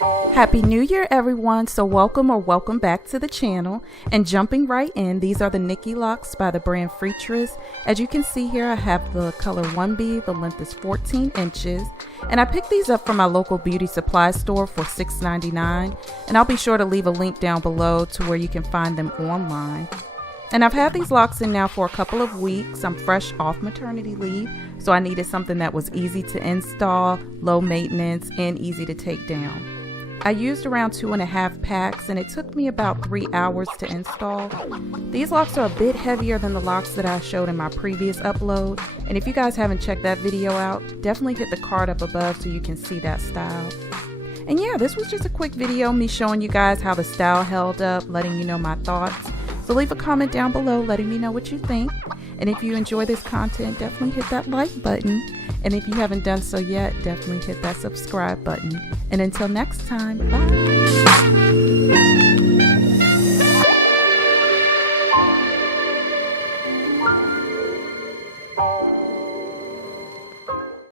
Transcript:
Happy New Year, everyone. So welcome back to the channel. And jumping right in, these are the NIKKI locks by the brand FREETRESS. As you can see here, I have the color 1B, the length is 14 inches. And I picked these up from my local beauty supply store for $6.99. And I'll be sure to leave a link down below to where you can find them online. And I've had these locks in now for a couple of weeks. I'm fresh off maternity leave, so I needed something that was easy to install, low maintenance, and easy to take down. I used around 2.5 packs, and it took me about 3 hours to install. These locks are a bit heavier than the locks that I showed in my previous upload, and if you guys haven't checked that video out, definitely hit the card up above so you can see that style. And yeah, this was just a quick video, me showing you guys how the style held up, letting you know my thoughts. So leave a comment down below letting me know what you think. And if you enjoy this content, definitely hit that like button. And if you haven't done so yet, definitely hit that subscribe button. And until next time, bye.